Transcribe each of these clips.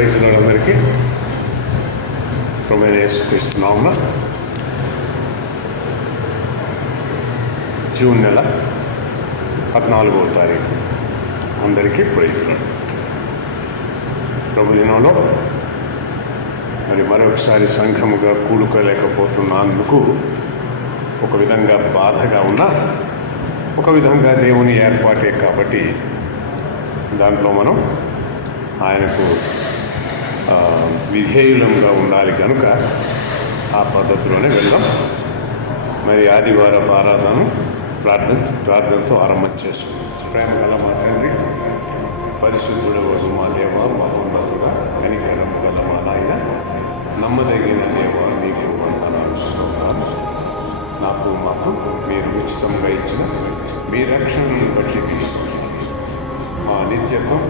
Praise అందరికీ ప్రభువైన యేసుక్రీస్తు నామమున జూన్ నెల 14వ తారీఖు అందరికీ ప్రైజ్ ప్రభు దినంలో మరి మరొకసారి సంఘముగా కూడుకోలేకపోతున్నందుకు ఒక విధంగా బాధగా ఉన్నా ఒక విధంగా దేవుని ఏర్పాటే కాబట్టి దాంట్లో మనం ఆయనకు విధేయులంగా ఉండాలి కనుక ఆ పద్ధతిలోనే వెళ్దాం. మరి ఆదివారం ఆరాధన ప్రార్థనతో ఆరంభం చేసుకుందాం. ప్రేమ గల మా తండ్రి, పరిశుద్ధుడవగు మా దేవ, మహోన్నతుడా, కనికరము గల మా నాయన, నమ్మదగిన దేవ, నీకు వందనాలు స్తోత్రాలు. మాకు మీరు ఉచితంగా ఇచ్చిన మీ రక్షణను బట్టి మా నిత్యత్వం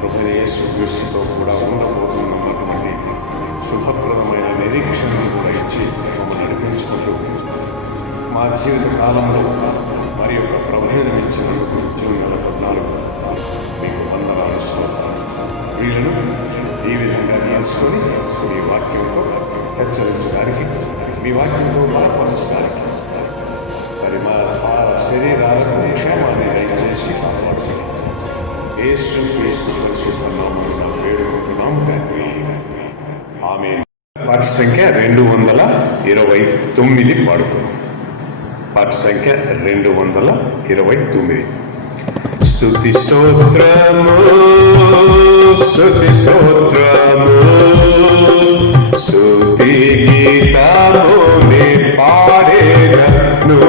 ప్రభువైన యేసుక్రీస్తుతో కూడా ఉండబోతున్నటువంటి శుభప్రదమైన నిరీక్షణను కూడా ఇచ్చి మమ్మల్ని నడిపించుకుంటూ మా జీవిత కాలంలో మరి యొక్క ప్రభావం ఇచ్చినందుకు జూన్ 14 మీకు వందనాలు స్తోత్రాలు. వీళ్ళను ఈ విధంగా తీసుకొని మీ వాక్యంతో హెచ్చరించడానికి, మీ వాక్యంతో బలపరచడానికి, మరి మా శరీరాలకు క్షేమాన్ని దయచేసి కాపాడుతుంది. యేసుక్రీస్తు పరిశుద్ధ నామమున వేడుకుంటున్నాము తండ్రి, ఆమేన్. పాఠ సంఖ్య 229 పాడుకున్నాం. పాఠ సంఖ్య 229. స్తుతి స్తోత్రము, స్తుతి స్తోత్రము, స్తుతి గీతము నే పాడేదను,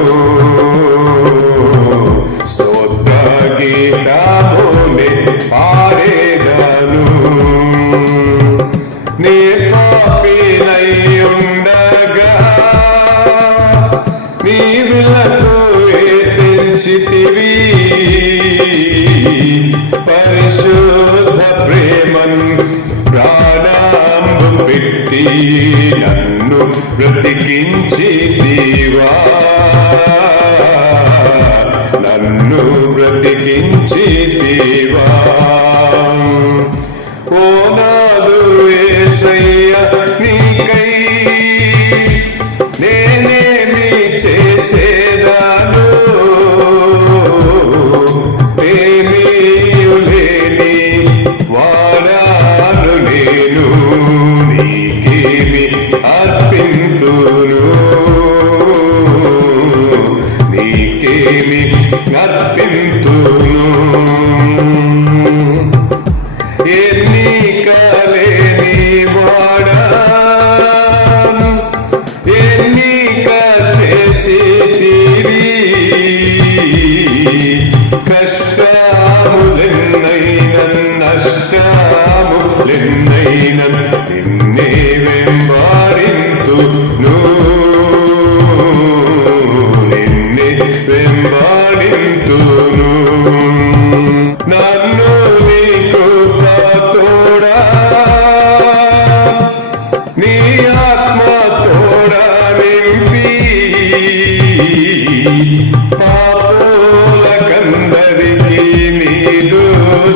స్తోత్ర గీతము నే పాడేదను. నే పాపినై ఉండగా నీ విలకు తెంచితివి, పరిశుద్ధ ప్రేమన్ ప్రాణంబు పెట్టి నన్ను బ్రతికించితివా, నన్ను బ్రతికించితివా. ఓ నాదు యేసయ్య, నీకై నేనేమి చేసేదాను, ఏమీయులేని వాడాను నేను, నీకేమి అర్పింతును, నీకేమి అర్పింతును. ఎన్నికలేని వాడా, ఎన్నిక చేసితివి, కష్టములెన్నైన నష్టములెన్నైన నిన్నే వెంబడింతును, నిన్నే వెంబడింతును. నన్ను నీ కృప తోడా, నీ ఆత్మ తోడా నింపి, పాపులకందరికీ నీదు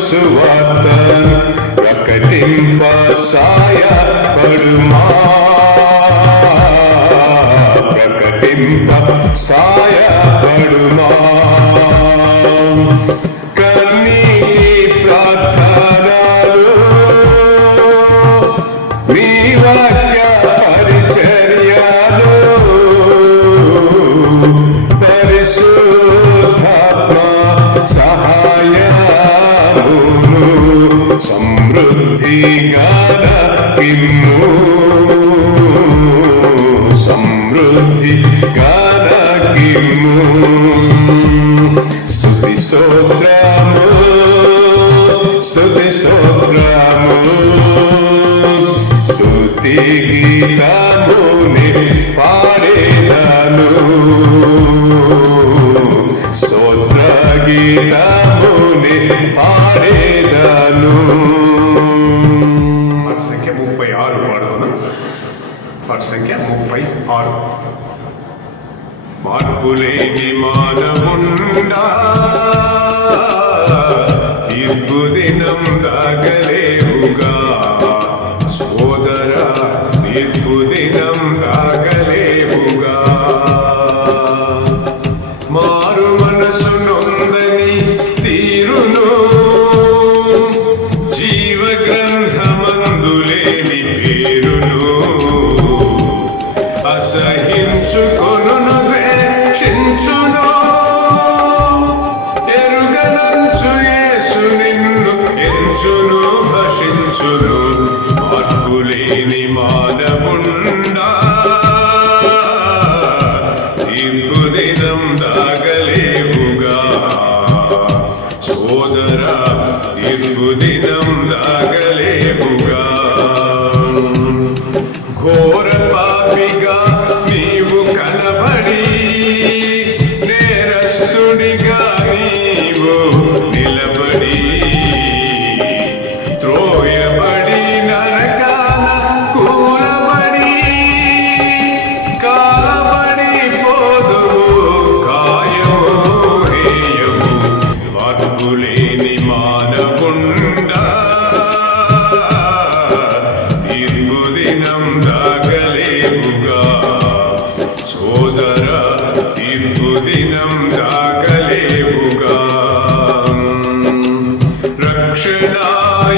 సువార్తను ప్రకటింప సాయపడుమా, ప్రకటింప సాయపడుమా. కన్నీటి ప్రార్థనలు, నీ వాక్య పరిచర్యలు, పరిశుద్ధాత్మ సహాయమును సమృద్ధిగా నకిమ్ము, సమృద్ధిగా నకిమ్ము. స్తుతి స్తోత్రము, స్తుతి స్తోత్రము, స్తుతి గీతము నే పాడేదను, స్తోత్ర గీతము నే పాడేదను. పాఠ సంఖ్య 36 పాడుతున్నాం. పాఠ సంఖ్య 36. మార్పులేని మానవుండా, తీర్పు దినం దాగలేవుగా, సోదరా తీర్పు దినం దాగలేవుగా. ఘోర పాపిగా నీవు కనబడి నేరస్తుడిగా నీవు నిలబడి త్రోయబడి నరకాల కూలబడి కాలబడి పోదు కాయము హేయము వార్పులేని మానవుండా తీర్పు దినం దాగలేవుగా. సోదరా తీర్పు దినం దాగలేవుగా. రక్షణ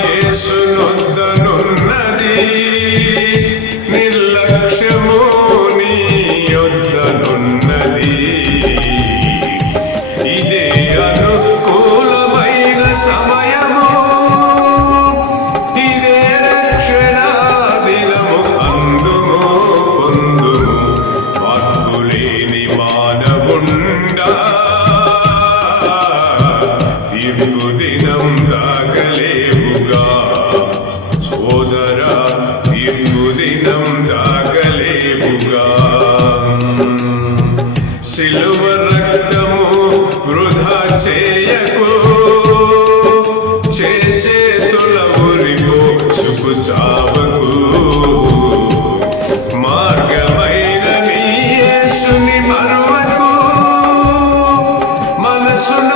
యేసునొద్దనున్నది, నిర్లక్ష్యము నీ యొద్దనున్నది. ఇదే అనుకూలమైన సమయము, ఇదే రక్షణ దినము. అందుము పొందుము మార్పులేని మానవుండా తీర్పు దినం దాగలేవుగా. సోదరా తీర్పు దినం దాగలేవుగా. సిలువ రక్తము వృధా చేయకు, చేతుల ఉరిపో చుకు చావకు. మార్గమైన నీ యేసుని మరువకు, మనసున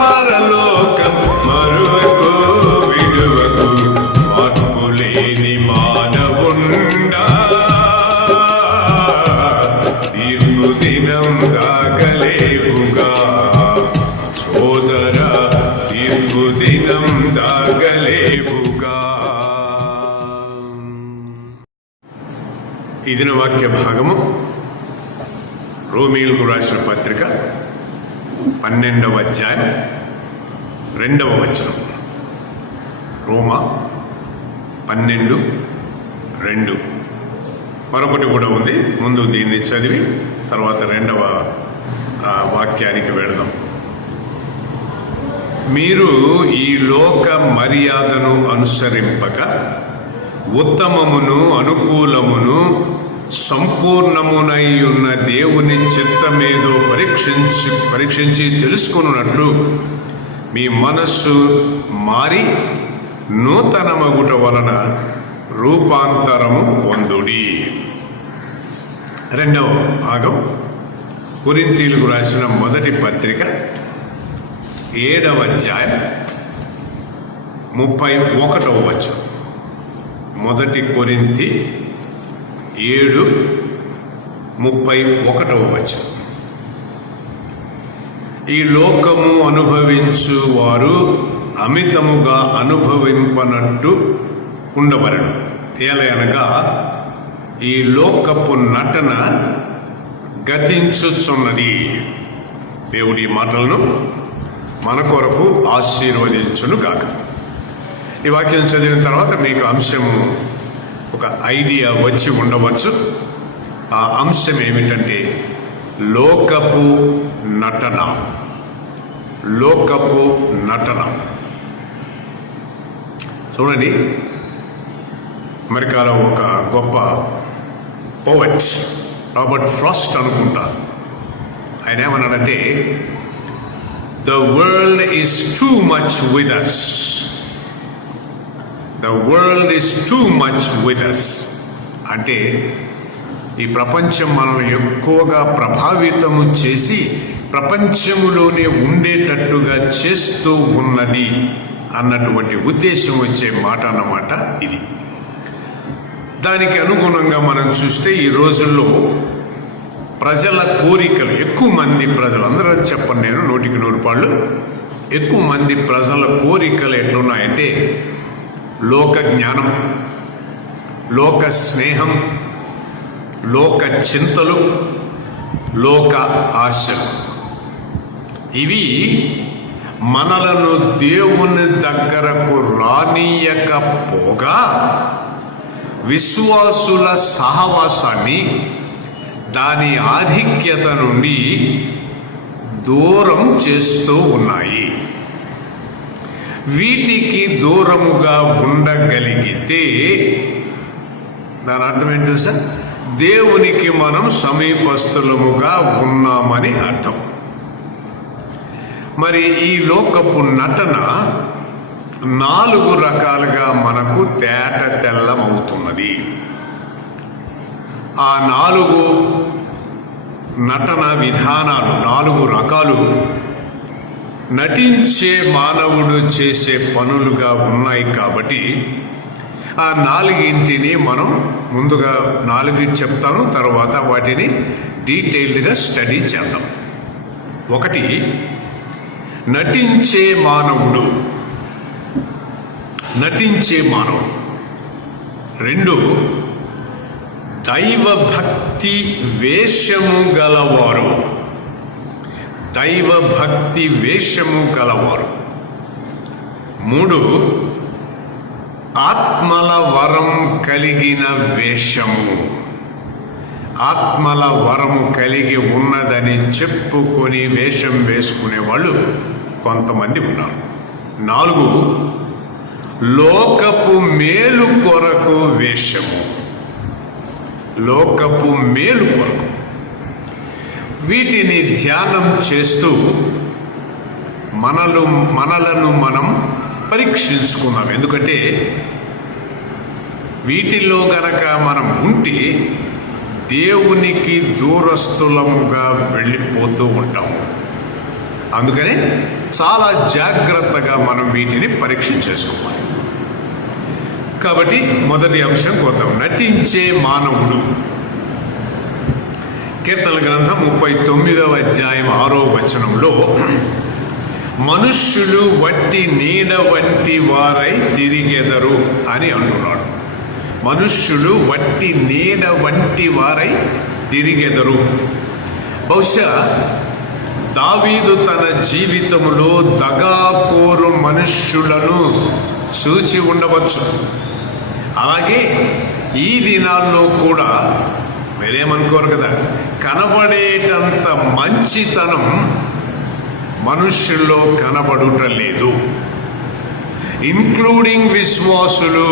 పరలోకం మరువకు విడువకు. మార్పులేని మానవుండా తీర్పు దినం దాగలేవుగా. సోదరా తీర్పు దినం దాగలేవుగా. ఈ దిన వాక్య భాగము రోమీయులకు రాసిన పత్రిక 12వ అధ్యాయం 2వ వచనం. రోమా 12:2. మరొకటి కూడా ఉంది, ముందు దీన్ని చదివి తర్వాత 2వ వాక్యానికి వెళదాం. మీరు ఈ లోక మర్యాదను అనుసరింపక ఉత్తమమును అనుకూలమును సంపూర్ణమునై ఉన్న దేవుని చిత్తమేదో పరీక్షించి తెలుసుకున్నట్లు మీ మనస్సు మారి నూతనమగుట వలన రూపాంతరము పొందుడి. 2వ భాగం కొరింథీయులకు రాసిన మొదటి పత్రిక 7వ అధ్యాయం 31వ వచనం. మొదటి కొరింథీ 7:31వ వచనం. ఈ లోకము అనుభవించు వారు అమితముగా అనుభవింపనట్టు ఉండవలెను. ఏలయనగా ఈ లోకపు నటన గతించుచున్నది. దేవుడి మాటలను మన కొరకు ఆశీర్వదించును గాక. ఈ వాక్యం చదివిన తర్వాత మీకు అంశము ఒక ఐడియా వచ్చి ఉండవచ్చు. ఆ అంశం ఏమిటంటే లోకపు నటన. లోకపు నటన. చూడండి, అమెరికాలో ఒక గొప్ప పోవెట్ రాబర్ట్ ఫ్రాస్ట్ అనుకుంటా, ఆయన ఏమన్నాడంటే, the world is too much with us. The world is too much with us అంటే ఈ ప్రపంచం మనల్ని ఎక్కువగా ప్రభావితము చేసి ప్రపంచములోనే ఉండేటట్టుగా చేస్తూ ఉన్నది అన్నటువంటి ఉద్దేశం వచ్చే మాట అన్నమాట ఇది. దానికి అనుగుణంగా మనం చూస్తే ఈ రోజుల్లో ప్రజల కోరికలు, ఎక్కువ మంది ప్రజలు, అందరూ చెప్పను నేను 100% ఎక్కువ మంది ప్రజల కోరికలు ఎట్లున్నాయంటే లోక జ్ఞానం, లోక స్నేహం, లోక చింతలు, లోక ఆశలు. ఇవి మనలను దేవుని దగ్గరకు రానీయకపోగా విశ్వాసుల సహవాసాన్ని, దాని ఆధిక్యత నుండి దూరం చేస్తూ ఉన్నాయి. వీటికి దూరముగా ఉండగలిగితే దాని అర్థం ఏంటి తెలుసా? దేవునికి మనం సమీపస్థులముగా ఉన్నామని అర్థం. మరి ఈ లోకపు నటన 4 రకాలుగా మనకు తేట తెల్లమవుతున్నది. ఆ 4 నటన విధానాలు, 4 రకాలు నటించే మానవుడు చేసే పనులుగా ఉన్నాయి. కాబట్టి ఆ 4ంటిని మనం ముందుగా 4 చెప్తాను, తర్వాత వాటిని డీటెయిల్డ్గా స్టడీ చేద్దాం. 1, నటించే మానవుడు. 2, దైవ భక్తి వేషము గలవారు. 3, ఆత్మల వరం కలిగిన వేషము. ఆత్మల వరము కలిగి ఉన్నదని చెప్పుకొని వేషం వేసుకునే వాళ్ళు కొంతమంది ఉన్నారు. 4, లోకపు మేలు కొరకు వేషము. లోకపు మేలు కొరకు. వీటిని ధ్యానం చేస్తూ మనలను మనం పరీక్షించుకున్నాం. ఎందుకంటే వీటిల్లో గనక మనం ఉంటే దేవునికి దూరస్థులముగా వెళ్ళిపోతూ ఉంటాము. అందుకని చాలా జాగ్రత్తగా మనం వీటిని పరీక్షించేసుకోవాలి. కాబట్టి మొదటి అంశం కొద్దాం. నటించే మానవుడు. కీర్తనల గ్రంథం 39వ అధ్యాయం 6వ వచనంలో మనుష్యులు వట్టి నీడ వంటి వారై తిరిగెదరు అని అంటున్నాడు. మనుష్యులు వట్టి నీడ వంటి వారై తిరిగెదరు. బహుశా దావీదు తన జీవితంలో దగాకోరు మనుష్యులను చూచి ఉండవచ్చు. అలాగే ఈ దినాల్లో కూడా మీరేమనుకోరు కదా, కనబడేటంత మంచితనం మనుష్యుల్లో కనబడుట లేదు. ఇంక్లూడింగ్ విశ్వాసులు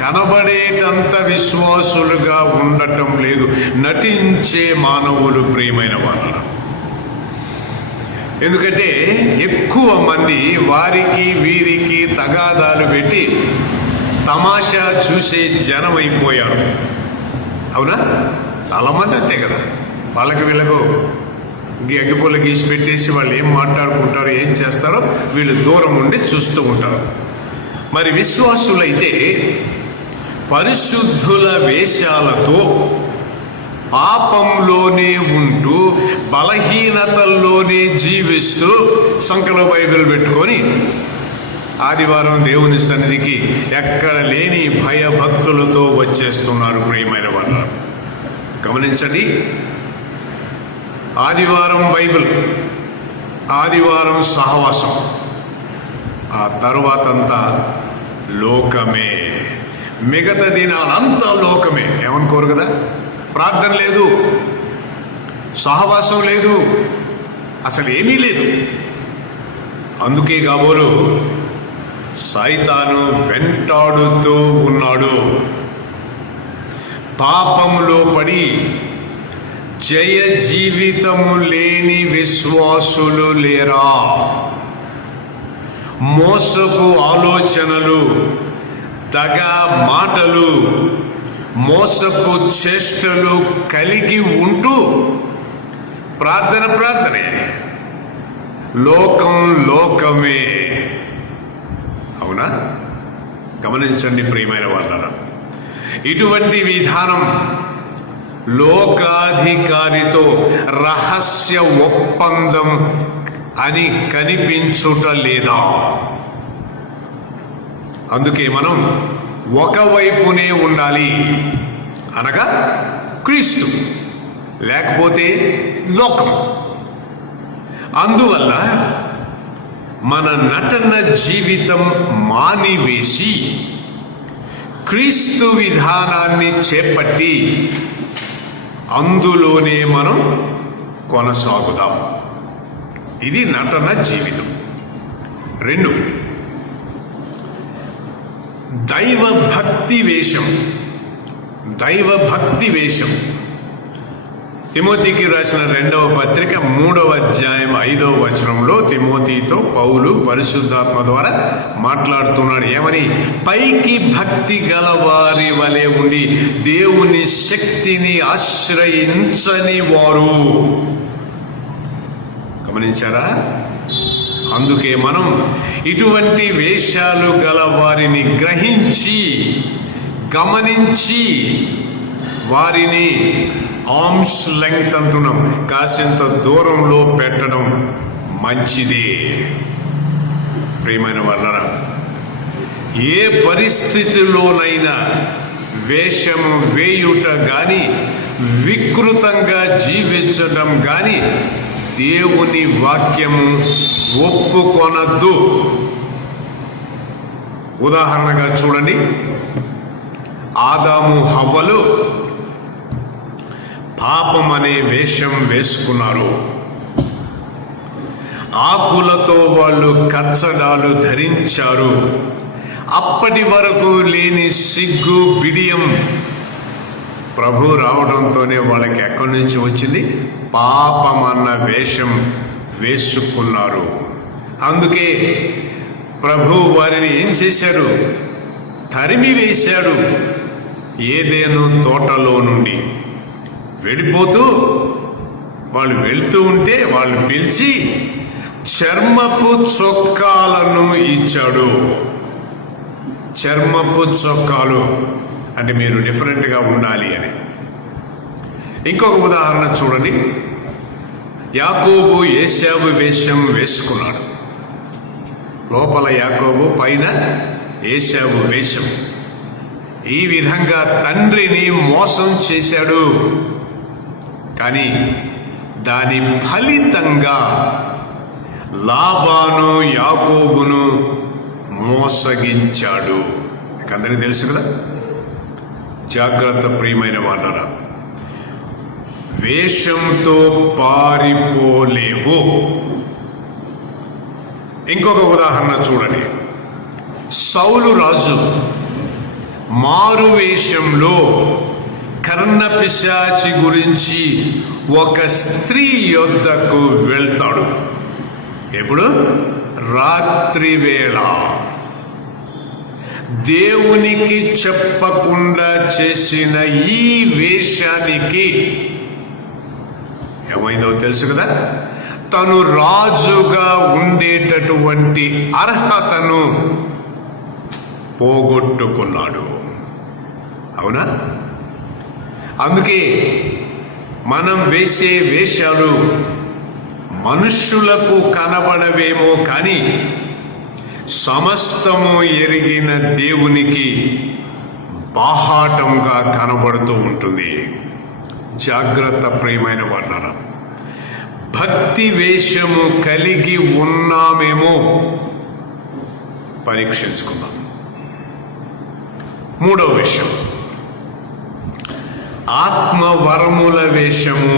కనబడేటంత విశ్వాసులుగా ఉండటం లేదు. నటించే మానవులు ప్రియమైన వాళ్ళు. ఎందుకంటే ఎక్కువ మంది వారికి వీరికి తగాదాలు పెట్టి తమాషా చూసే జనం అయిపోయారు. అవునా? చాలామంది అంతే కదా. వాళ్ళకి వీళ్ళకు అగ్గిపుల్ల గీసి పెట్టేసి వాళ్ళు ఏం మాట్లాడుకుంటారో ఏం చేస్తారో వీళ్ళు దూరం ఉండి చూస్తూ ఉంటారు. మరి విశ్వాసులైతే పరిశుద్ధుల వేషాలతో పాపంలోనే ఉంటూ బలహీనతల్లోనే జీవిస్తూ సంకలో బైబిల్ పెట్టుకొని ఆదివారం దేవుని సన్నిధికి ఎక్కడ లేని భయభక్తులతో వచ్చేస్తున్నారు. ప్రియమైన వాళ్ళు గమనించండి. ఆదివారం బైబిల్, ఆదివారం సహవాసం, ఆ తరువాతంతా లోకమే. మిగతా దినాలంతా లోకమే. ఏమనుకోరు కదా. ప్రార్థన లేదు, సహవాసం లేదు, అసలు ఏమీ లేదు. అందుకే కాబోలు సైతాను వెంటాడుతూ ఉన్నాడు. పాపంలో పడి జయ జీవితము లేని విశ్వాసులు లేరా? మోసపు ఆలోచనలు, దగా మాటలు, మోసపు చేష్టలు కలిగి ఉంటూ ప్రార్థనే, లోకం లోకమే. అవునా? గమనించండి ప్రియమైన వాళ్ళ, ఇటువంటి విధానం లోకాధికారితో రహస్య ఒప్పందం అని కనిపించుట లేదా? అందుకే మనం ఒకవైపునే ఉండాలి, అనగా క్రీస్తు, లేకపోతే లోకం. అందువల్ల మన నటన జీవితం మానివేసి క్రీస్తు విధానాన్ని చేపట్టి అందులోనే మనం కొనసాగుదాం. ఇది నటన జీవితం. 2, దైవభక్తి వేషం. దైవభక్తి వేషం. తిమోతికి రాసిన 2వ పత్రిక 3వ అధ్యాయం 5వ వచనంలో తిమోతితో పౌలు పరిశుద్ధాత్మ ద్వారా మాట్లాడుతున్నాడు. ఏమని? పైకి భక్తి గలవారి వలె ఉండి దేవుని శక్తిని ఆశ్రయించని వారు. గమనించారా? అందుకే మనం ఇటువంటి వేషాలు గల వారిని గ్రహించి గమనించి వారిని ఆర్మ్స్ లెంగ్త్ అంటున్నాం, కాసింత దూరంలో పెట్టడం మంచిదే. ప్రియమైన వాళ్ళరా, ఏ పరిస్థితిలోనైనా వేషము వేయుట గాని వికృతంగా జీవించడం గాని దేవుని వాక్యము ఒప్పుకొనద్దు. ఉదాహరణగా చూడండి, ఆదాము హవ్వలు పాపం అనే వేషం వేసుకున్నారు. ఆకులతో వాళ్ళు కచ్చడాలు ధరించారు. అప్పటి వరకు లేని సిగ్గు బిడియం ప్రభు రావడంతోనే వాళ్ళకి ఎక్కడి నుంచి వచ్చింది? పాపం అన్న వేషం వేసుకున్నారు. అందుకే ప్రభు వారిని ఏం చేశాడు? తరిమి వేశాడు. ఏదేను తోటలో నుండి వెళ్ళిపోతూ వాళ్ళు వెళ్తూ ఉంటే వాళ్ళు పిలిచి చర్మపు చొక్కాలను ఇచ్చాడు. చర్మపు చొక్కాలు అంటే మీరు డిఫరెంట్గా ఉండాలి అని. ఇంకొక ఉదాహరణ చూడండి, యాకోబు ఏశావు వేషం వేసుకున్నాడు. లోపల యాకోబు, పైన ఏశావు వేషం. ఈ విధంగా తండ్రిని మోసం చేశాడు. కానీ దాని ఫలితంగా లాబాను యాకోబును మోసగించాడు. అందరికీ తెలుసు కదా. జాగ్రత్త ప్రియమైన వాళ్ళరా, వేషంతో పారిపోలేవు. ఇంకొక ఉదాహరణ చూడండి, సౌలు రాజు మారు వేషంలో కర్ణపిశాచి గురించి ఒక స్త్రీ యొద్దకు వెళ్తాడు. ఎప్పుడు? రాత్రి వేళ. దేవునికి చెప్పకుండా చేసిన ఈ వేషానికి ఏమైందో తెలుసు కదా. తను రాజుగా ఉండేటటువంటి అర్హతను పోగొట్టుకున్నాడు. అవునా? అందుకే మనం వేసే వేషాలు మనుష్యులకు కనబడవేమో కానీ సమస్తము ఎరిగిన దేవునికి బాహాటంగా కనబడుతూ ఉంటుంది. జాగ్రత్త ప్రియమైన వాళ్ళరా, భక్తి వేషము కలిగి ఉన్నామేమో పరీక్షించుకుందాం. 3వ విషయం, ఆత్మవరముల వేషము.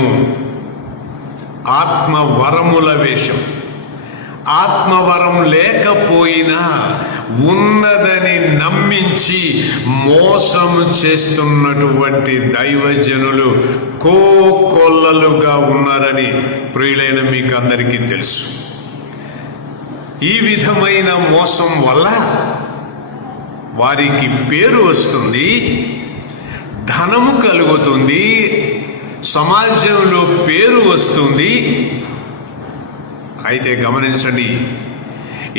ఆత్మవరముల వేషం. ఆత్మవరం లేకపోయినా ఉన్నదని నమ్మించి మోసము చేస్తున్నటువంటి దైవజనులు కోకొల్లలుగా ఉన్నారని ప్రియులైన మీకు అందరికీ తెలుసు. ఈ విధమైన మోసం వల్ల వారికి పేరు వస్తుంది, ధనము కలుగుతుంది, సమాజంలో పేరు వస్తుంది. అయితే గమనించండి,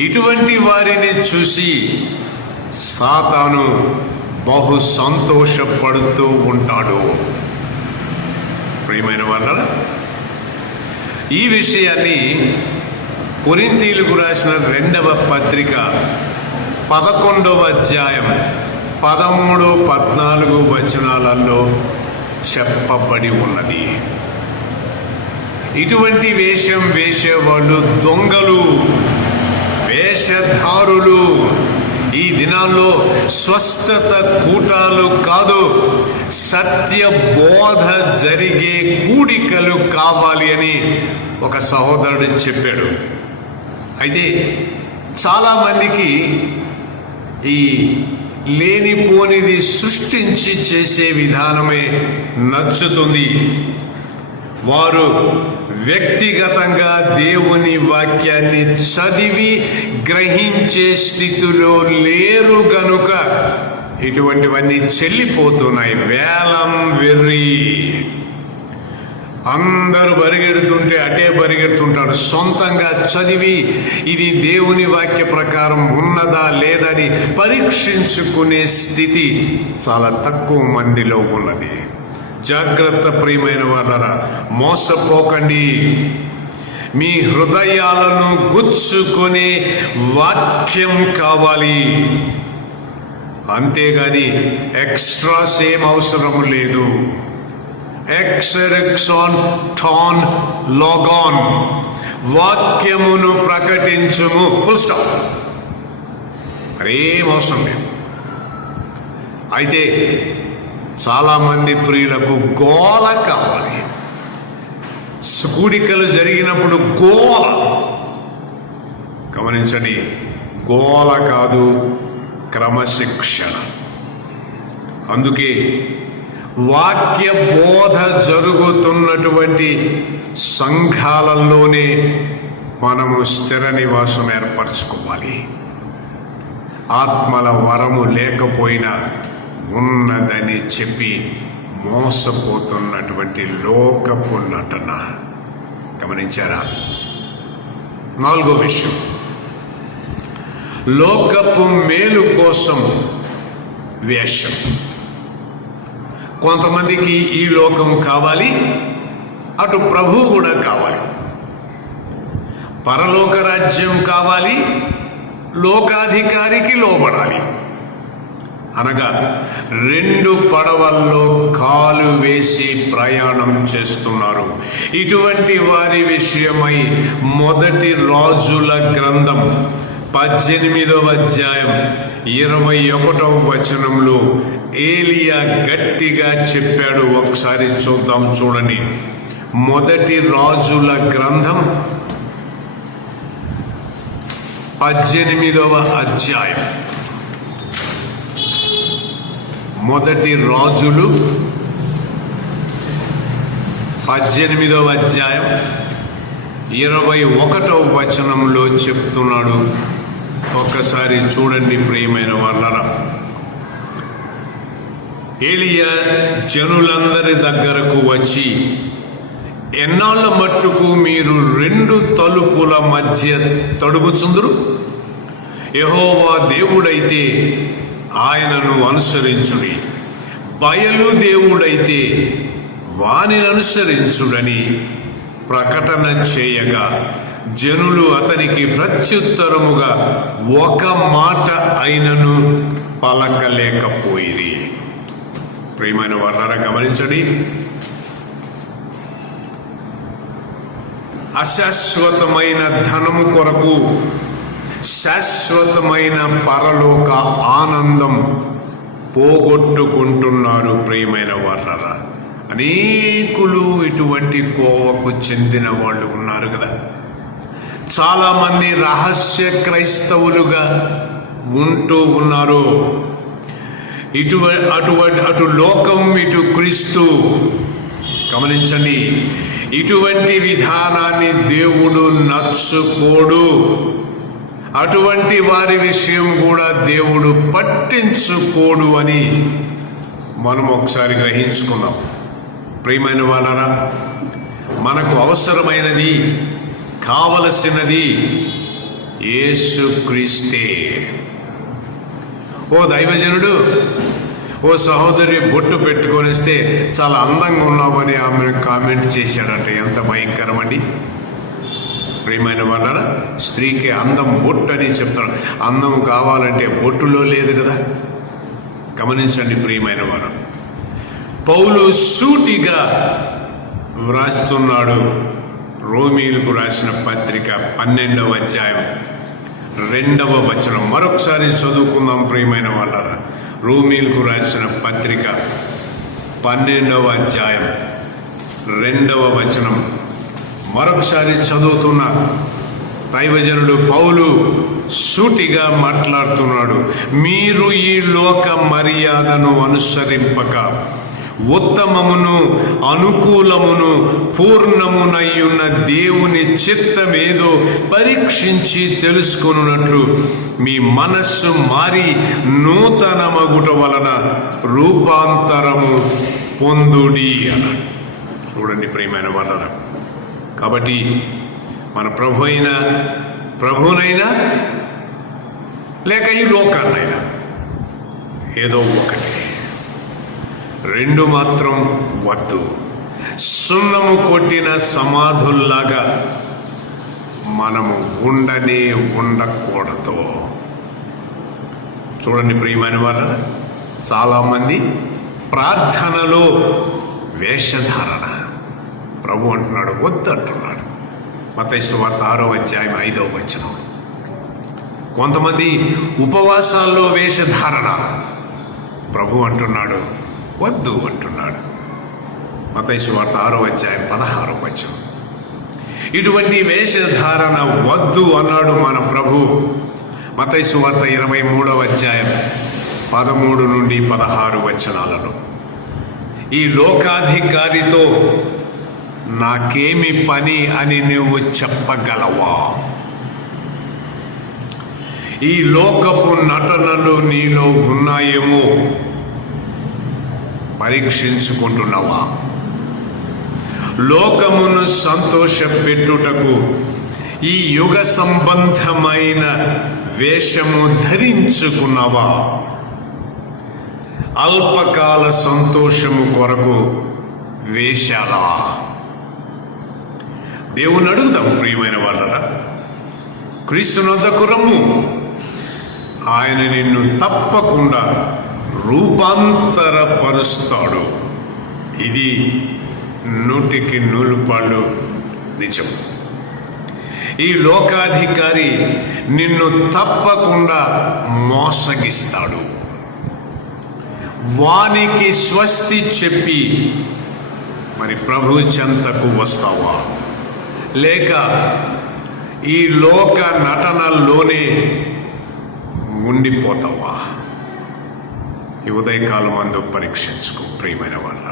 ఇటువంటి వారిని చూసి సాతాను బహు సంతోషపడుతూ ఉంటాడు. ప్రియమైన వాళ్ళరా, ఈ విషయాన్ని కొరింథీయులకు రాసిన 2వ పత్రిక 11వ అధ్యాయం 13, 14 వచనాలలో చెప్పబడి ఉన్నది. ఇటువంటి వేషం వేసేవాళ్ళు దొంగలు, వేషధారులు. ఈ దినాల్లో స్వస్థత కూటాలు కాదు, సత్య బోధ జరిగే కూడికలు కావాలి అని ఒక సహోదరుడు చెప్పాడు. అయితే చాలా మందికి ఈ లేనిపోనిది సృష్టించి చేసే విధానమే నచ్చుతుంది. వారు వ్యక్తిగతంగా దేవుని వాక్యాన్ని చదివి గ్రహించే స్థితిలో లేరు గనుక ఇటువంటివన్నీ చెల్లిపోతున్నాయి. వేలం వెర్రి. అందరూ పరిగెడుతుంటే అటే పరిగెడుతుంటారు. సొంతంగా చదివి ఇది దేవుని వాక్య ప్రకారం ఉన్నదా లేదని పరీక్షించుకునే స్థితి చాలా తక్కువ మందిలో ఉన్నది. జాగ్రత్త ప్రియమైన వాళ్ళరా, మోసపోకండి. మీ హృదయాలను గుచ్చుకునే వాక్యం కావాలి, అంతేగాని ఎక్స్ట్రాస్ ఏం అవసరం లేదు. ఎక్సెరెక్సాన్ టాన్ లోగాన్, వాక్యమును ప్రకటించుము, ఫుల్ స్టాప్. మరేం అవసరం లేదు. అయితే చాలా మంది ప్రియులకు గోల కావాలి. కూడికలు జరిగినప్పుడు గోల. గమనించండి, గోల కాదు, క్రమశిక్షణ. అందుకే వాక్య బోధ జరుగుతున్నటువంటి సంఘాలలోనే మనము స్థిర నివాసం ఏర్పరచుకోవాలి. ఆత్మల వరము లేకపోయినా ఉన్నదని చెప్పి మోసపోతున్నటువంటి లోకపు నటన గమనించారా? 4వ విషయం, లోకపు మేలు కోసం వేషం. కొంతమందికి ఈ లోకం కావాలి, అటు ప్రభువు కూడా కావాలి. పరలోక రాజ్యం కావాలి, లోకాధికారికి లోబడాలి. అనగా 2 పడవల్లో కాలు వేసి ప్రయాణం చేస్తున్నారు. ఇటువంటి వారి విషయమై 1 రాజుల గ్రంథం 18వ అధ్యాయం 21వ వచనంలో ఏలియా గట్టిగా చెప్పాడు. ఒకసారి చూద్దాం, చూడండి. 1 రాజుల గ్రంథం 18వ అధ్యాయం, 1 రాజులు 18వ అధ్యాయం 21వ వచనంలో చెప్తున్నాడు. ఒక్కసారి చూడండి ప్రియమైన వాళ్ళరా. ఏలియా జనులందరి దగ్గరకు వచ్చి, ఎన్నాళ్ళ మట్టుకు మీరు 2 తలుపుల మధ్య తడుగుచుందురు? యెహోవా దేవుడైతే ఆయనను అనుసరించుడి, బయలు దేవుడైతే వానిని అనుసరించుడని ప్రకటన చేయగా జనులు అతనికి ప్రత్యుత్తరముగా ఒక మాట అయినను పలకలేకపోయిరి. ప్రియమైన వారలారా, గమనించండి. అశాశ్వతమైన ధనము కొరకు శాశ్వతమైన పరలోక ఆనందం పోగొట్టుకుంటున్నారు. ప్రియమైన వారలారా, అనేకులు ఇటువంటి కోవకు చెందిన వాళ్ళు ఉన్నారు కదా. చాలా మంది రహస్య క్రైస్తవులుగా ఉంటూ ఉన్నారు. అటు లోకం, ఇటు క్రీస్తు. గమనించండి, ఇటువంటి విధానాన్ని దేవుడు నచ్చుకోడు. అటువంటి వారి విషయం కూడా దేవుడు పట్టించుకోడు అని మనం ఒకసారి గ్రహించుకున్నాం. ప్రియమైన వాళ్ళారా, మనకు అవసరమైనది, కావలసినది యేసుక్రీస్తే. ఓ దైవజనుడు, ఓ సహోదరి బొట్టు పెట్టుకొనిస్తే చాలా అందంగా ఉన్నామని ఆమె కామెంట్ చేశాడంట. ఎంత భయంకరం అండి! ప్రియమైన వాళ్ళ, స్త్రీకి అందం బొట్టు అని చెప్తాడు. అందం కావాలంటే బొట్టులో లేదు కదా. గమనించండి ప్రియమైన వారు, పౌలు సూటిగా వ్రాస్తున్నాడు. రోమీయులకు రాసిన పత్రిక 12వ అధ్యాయం 2వ వచనం. మరొకసారి చదువుకుందాం ప్రియమైన వాళ్ళారా. రోమీయులకు రాసిన పత్రిక 12వ అధ్యాయం 2వ వచనం మరొకసారి చదువుతున్నా. దైవజనుడు పౌలు సూటిగా మాట్లాడుతున్నాడు. మీరు ఈ లోక మర్యాదను అనుసరింపక ఉత్తమమును అనుకూలమును పూర్ణమునయ్యున్న దేవుని చిత్తమేదో పరీక్షించి తెలుసుకొనున్నట్లు మీ మనస్సు మారి నూతనమగుట వలన రూపాంతరము పొందుడి అన్నాడు. చూడండి ప్రియమైన వాళ్ళ, కాబట్టి మన ప్రభునైనా లేక ఈ లోకాన్నైనా ఏదో ఒకటి, రెండు మాత్రం వద్దు. సున్నము కొట్టిన సమాధుల్లాగా మనము ఉండకూడదు. చూడండి ప్రియమైన వాళ్ళ, చాలామంది ప్రార్థనలో వేషధారణ, ప్రభు అంటున్నాడు వద్దు అంటున్నాడు. మత్తయి సువార్త 6వ అధ్యాయం 5వ వచనం. కొంతమంది ఉపవాసాల్లో వేషధారణ, ప్రభు అంటున్నాడు వద్దు అంటున్నాడు. మత్తయి సువార్త 6వ అధ్యాయం 16వ వచనం. ఇటువంటి వేషధారణ వద్దు అన్నాడు మన ప్రభు. మత్తయి సువార్త 23వ అధ్యాయం 13 నుండి 16 వచనాలను. ఈ లోకాధికారితో నాకేమి పని అని నువ్వు చెప్పగలవా? ఈ లోకపు నటనలు నీలో ఉన్నాయేమో పరీక్షించుకుంటున్నావా? లోకమును సంతోషపెట్టుటకు ఈ యుగ సంబంధమైన వేషము ధరించుకున్నావా? అల్పకాల సంతోషము కొరకు వేషాలా? దేవుని అడుగుదాం ప్రియమైన వాళ్ళరా. క్రీస్తునొద్దకు రమ్ము, ఆయన నిన్ను తప్పకుండా రూపాంతరపరుస్తాడు. ఇది 100% నిజం. ఈ లోకాధికారి నిన్ను తప్పకుండా మోసగిస్తాడు. వానికి స్వస్తి చెప్పి మరి ప్రభు చెంతకు వస్తావా, లేక ఈ లోక నటనల్లోనే ఉండిపోతావా? ఈ ఉదయకాలం అందు పరీక్షించుకో ప్రియమైన వాళ్ళ.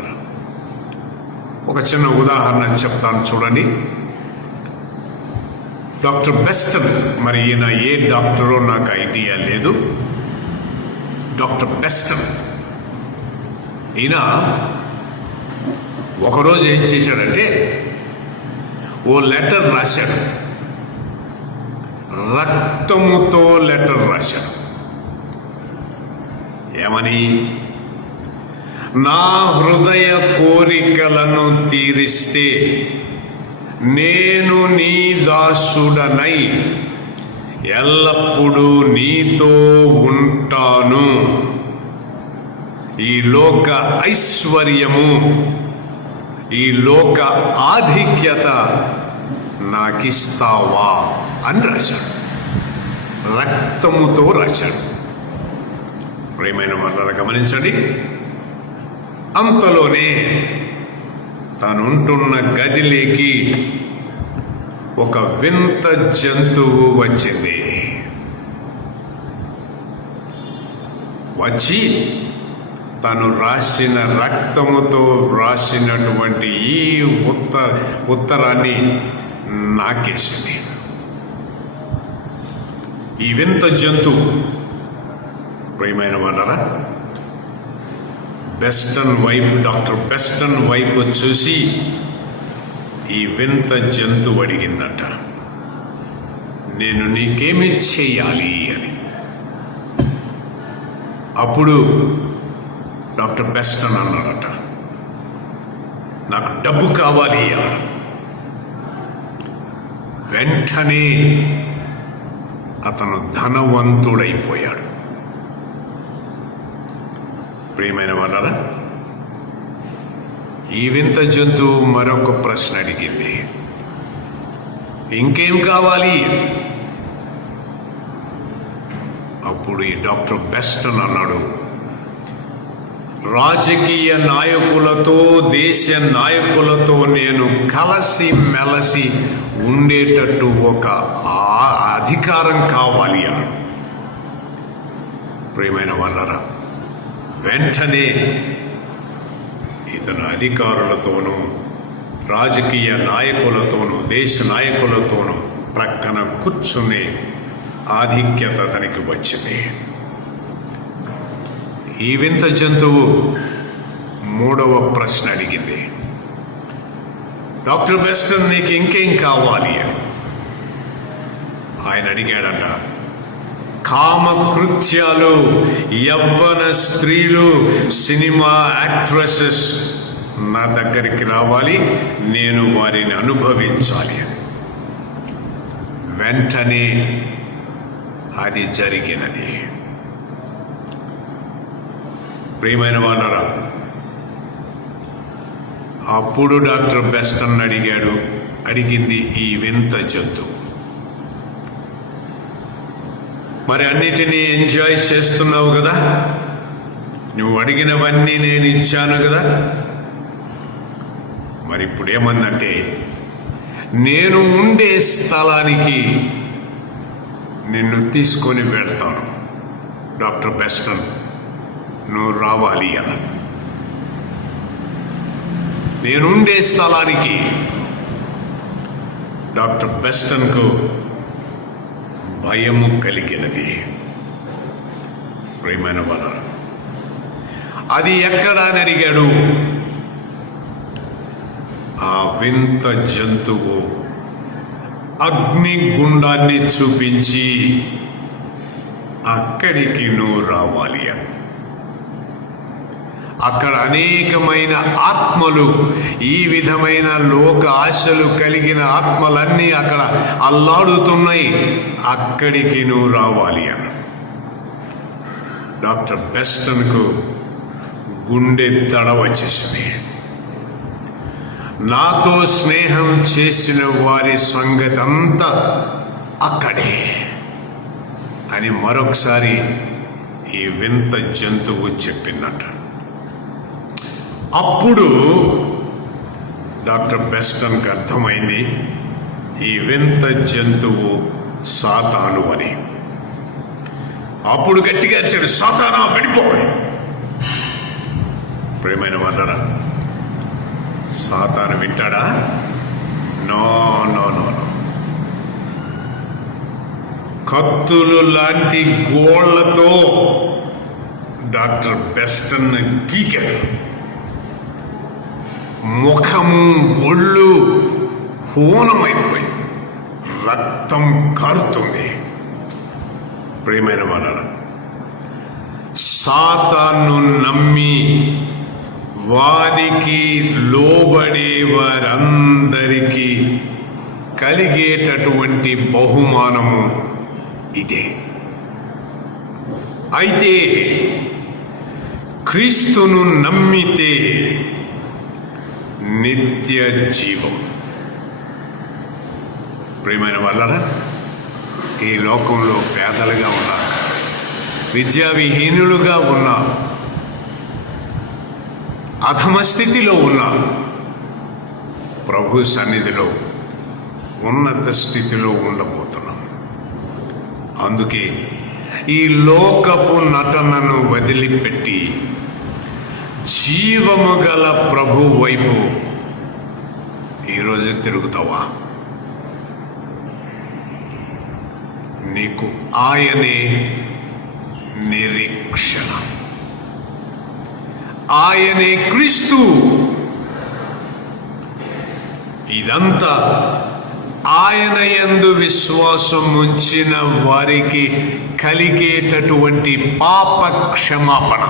ఒక చిన్న ఉదాహరణ చెప్తాను చూడండి. డాక్టర్ బెస్టన్, మరి ఈయన ఏ డాక్టరో నాకు ఐడియా లేదు. డాక్టర్ బెస్టన్ ఈయన ఒకరోజు ఏం చేశాడంటే ఓ లెటర్ రాశాడు. రక్తముతో లెటర్ రాశాడు. ఏమని? నా హృదయ కోరికలను తీరిస్తే నేను నీ దాసుడనై ఎల్లప్పుడూ నీతో ఉంటాను. ఈ లోక ఐశ్వర్యము, ఈ లోక ఆధిక్యత నాకిస్తావా అని రాశాడు. రక్తముతో రాశాడు. ప్రియమైన వాళ్ళని గమనించండి. అంతలోనే తాను ఉంటున్న గదిలోకి ఒక వింత జంతువు వచ్చింది. వచ్చి తను రాసిన రక్తముతో రాసినటువంటి ఈ ఉత్తరాన్ని నాకేసింది. ఈ వింత జంతువు ప్రియమైన వాళ్ళరా, బెస్టన్ వైపు, డాక్టర్ బెస్టన్ వైపు చూసి ఈ వింత జంతువు అడిగిందట, నేను నీకేమి చెయ్యాలి అని. అప్పుడు డాక్టర్ బెస్టన్ అన్నాడట, నాకు డబ్బు కావాలి అన్నాడు. వెంటనే అతను ధనవంతుడైపోయాడు. ప్రియమైన వాళ్ళరా, ఈ వింత జంతువు మరొక ప్రశ్న అడిగింది, ఇంకేం కావాలి? అప్పుడు ఈ డాక్టర్ బెస్టన్ అన్నాడు, రాజకీయ నాయకులతో, దేశ నాయకులతో నేను కలిసి మెలసి ఉండేటట్టు ఒక అధికారం కావాలి అన్నాడు. ప్రియమైన వాళ్ళారా, వెంటనే ఇతను అధికారులతోనూ రాజకీయ నాయకులతోనూ దేశ నాయకులతోనూ ప్రక్కన కూర్చునే ఆధిక్యత అతనికి వచ్చింది. ఈ వింత జంతువు మూడవ ప్రశ్న అడిగింది, డాక్టర్ బెస్టన్ నీకు ఇంకేం కావాలి అని. ఆయన అడిగాడట, కామకృత్యాలు, యవ్వన స్త్రీలు, సినిమా యాక్ట్రెసెస్ నా దగ్గరికి రావాలి, నేను వారిని అనుభవించాలి. వెంటనే అది జరిగినది. ప్రియమైన వాళ్ళరా, అప్పుడు డాక్టర్ బెస్టన్ అడిగింది ఈ వింత జంతువు, మరి అన్నిటినీ ఎంజాయ్ చేస్తున్నావు కదా, నువ్వు అడిగినవన్నీ నేను ఇచ్చాను కదా, మరి ఇప్పుడు ఏమందంటే నేను ఉండే స్థలానికి నిన్ను తీసుకొని వెళ్తాను, డాక్టర్ బెస్టన్ నువ్వు రావాలి అని. నేనుండే స్థలానికి డాక్టర్ బెస్టన్కు భయము కలిగినది. ప్రియమైన వాళ్ళ, అది ఎక్కడ అని అడిగాడు. ఆ వింత జంతువు అగ్నిగుండాన్ని చూపించి అక్కడికి నువ్వు రావాలి అని. అక్కడ అనేకమైన ఆత్మలు, ఈ విధమైన లోక ఆశలు కలిగిన ఆత్మలన్నీ అక్కడ అల్లాడుతున్నాయి, అక్కడికి నువ్వు రావాలి అని. డాక్టర్ బెస్టన్కు గుండె దడ వచ్చేసింది. నాతో స్నేహం చేసిన వారి సంగతి అంతా అక్కడే అని మరొకసారి ఈ వింత జంతువు చెప్పిందట. అప్పుడు డాక్టర్ బెస్టన్కి అర్థమైంది ఈ వింత జంతువు సాతాను అని. అప్పుడు గట్టిగా అరిచాడు, సాతానా వెళ్ళిపోవాలి. ప్రియమైన వాళ్ళరా, సాతాను వింటాడా? No no no no. కత్తులు లాంటి గోళ్లతో డాక్టర్ బెస్టన్ గీకాడు. ముఖము, ఒళ్ళు హూనమైపోయి రక్తం కారుతుంది. ప్రియమైన వాళ్ళ, సాతాను నమ్మి వారికి లోబడే వారందరికీ కలిగేటటువంటి బహుమానము ఇదే. అయితే క్రీస్తును నమ్మితే నిత్య జీవం. ప్రియమైన వాళ్ళరా, ఈ లోకంలో పేదలుగా ఉన్నారు, విద్యావిహీనులుగా ఉన్నారు, అధమ స్థితిలో ఉన్నారు. ప్రభు సన్నిధిలో ఉన్నత స్థితిలో ఉండబోతున్నాం. అందుకే ఈ లోకపు నటనను వదిలిపెట్టి జీవము గల ప్రభు వైపు ఈరోజు తిరుగుతావా? నీకు ఆయనే నిరీక్షణ, ఆయనే క్రీస్తు. ఇదంతా ఆయన యందు విశ్వాసం ఉంచిన వారికి కలిగేటటువంటి పాప క్షమాపణ.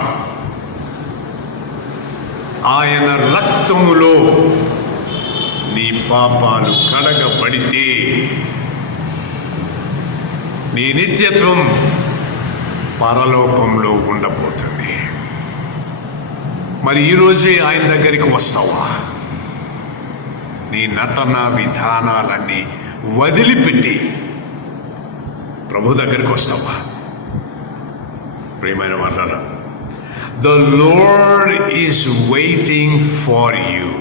ఆయన రక్తములో నీ పాపాలు కడగబడితే నీ నిత్యత్వం పరలోకంలో ఉండబోతుంది. మరి ఈరోజే ఆయన దగ్గరికి వస్తావా? నీ నటన విధానాలన్నీ వదిలిపెట్టి ప్రభు దగ్గరికి వస్తావా? ప్రియమైన వాళ్ళారా, the lord is waiting far you.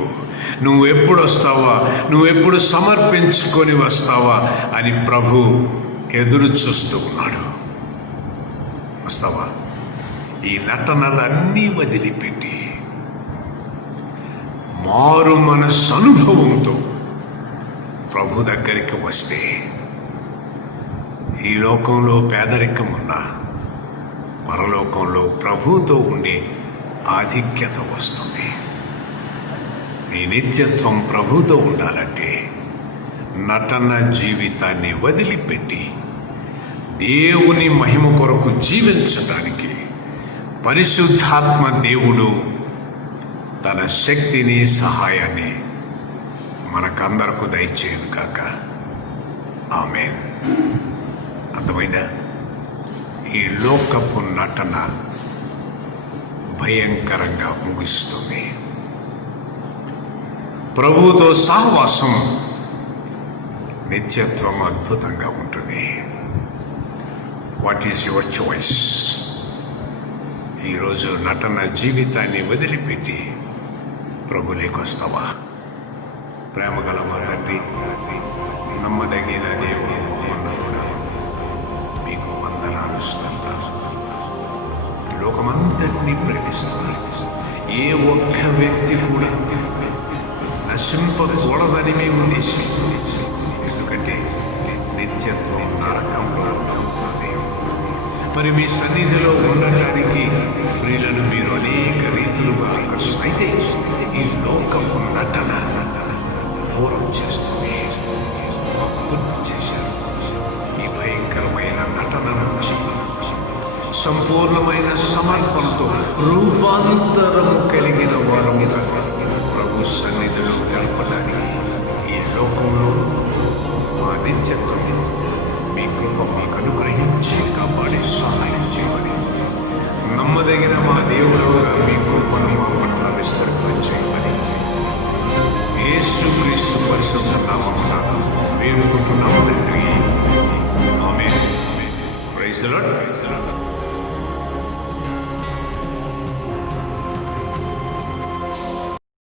నువ్వెప్పుడు వస్తావా, నువ్వెప్పుడు సమర్పించుకొని వస్తావా అని ప్రభు ఎదురు చూస్తూ ఉన్నాడు. వస్తావా? ఈ నటనలన్నీ వదిలిపెట్టి మారు మనస్సు అనుభవంతో ప్రభు దగ్గరికి వస్తే ఈ లోకంలో పేదరికం ఉన్నా పరలోకంలో ప్రభుతో ఉండే ఆధిక్యత వస్తుంది. నీ నిత్యత్వం ప్రభుతో ఉండాలంటే నటన జీవితాన్ని వదిలిపెట్టి దేవుని మహిమ కొరకు జీవించడానికి పరిశుద్ధాత్మ దేవుడు తన శక్తిని సహాయాన్ని మనకందరకు దయచేయను కాక. ఆమేన్. అర్థమైందా? ఈ లోకపు నటన భయంకరంగా ముగుస్తుంది. ప్రభువుతో సహవాసం నిత్యత్వం అద్భుతంగా ఉంటుంది. What is your choice? ఈరోజు నటన జీవితాన్ని వదిలిపెట్టి ప్రభులేకి వస్తావా? ప్రేమగల మా తండ్రి, నమ్మదగిన దేవుని మహోన్నతుడా, మీకు వందనాలు స్తోత్రాలు. లోకమంతటినీ ప్రేమిస్తున్నారు. ఏ ఒక్క వ్యక్తి కూడా నశింపకూడదని మేము ఉద్దేశించాము. ఎందుకంటే నిత్యత్వం నరకంలో ఉంటుంది. మరి మీ సన్నిధిలో ఉండటానికి ప్రియులను మీరు అనేక రీతులుగా ఆకర్షణ అయితే ఈ లోకపు నటన దూరం చేస్తుంది. గుర్తు చేశారు. ఈ భయంకరమైన నటన నుంచి సంపూర్ణమైన సమర్పణతో రూపాంతరము కలిగిన వారముగా ప్రభు సన్నిధిలో గడపడానికి ఈ లోకంలో మా నిత్యత్వం మీ కృప మీకు అనుగ్రహించి కాపాడే సహాయం చేయమని, నమ్మదగిన మా దేవుడుగా మీ కృపను మా పట్ల విస్తరింపచేయమని యేసుక్రీస్తు పరిశుద్ధ నామమున వేడుకుంటున్నాము తండ్రి. ఆమేన్. Praise the lord.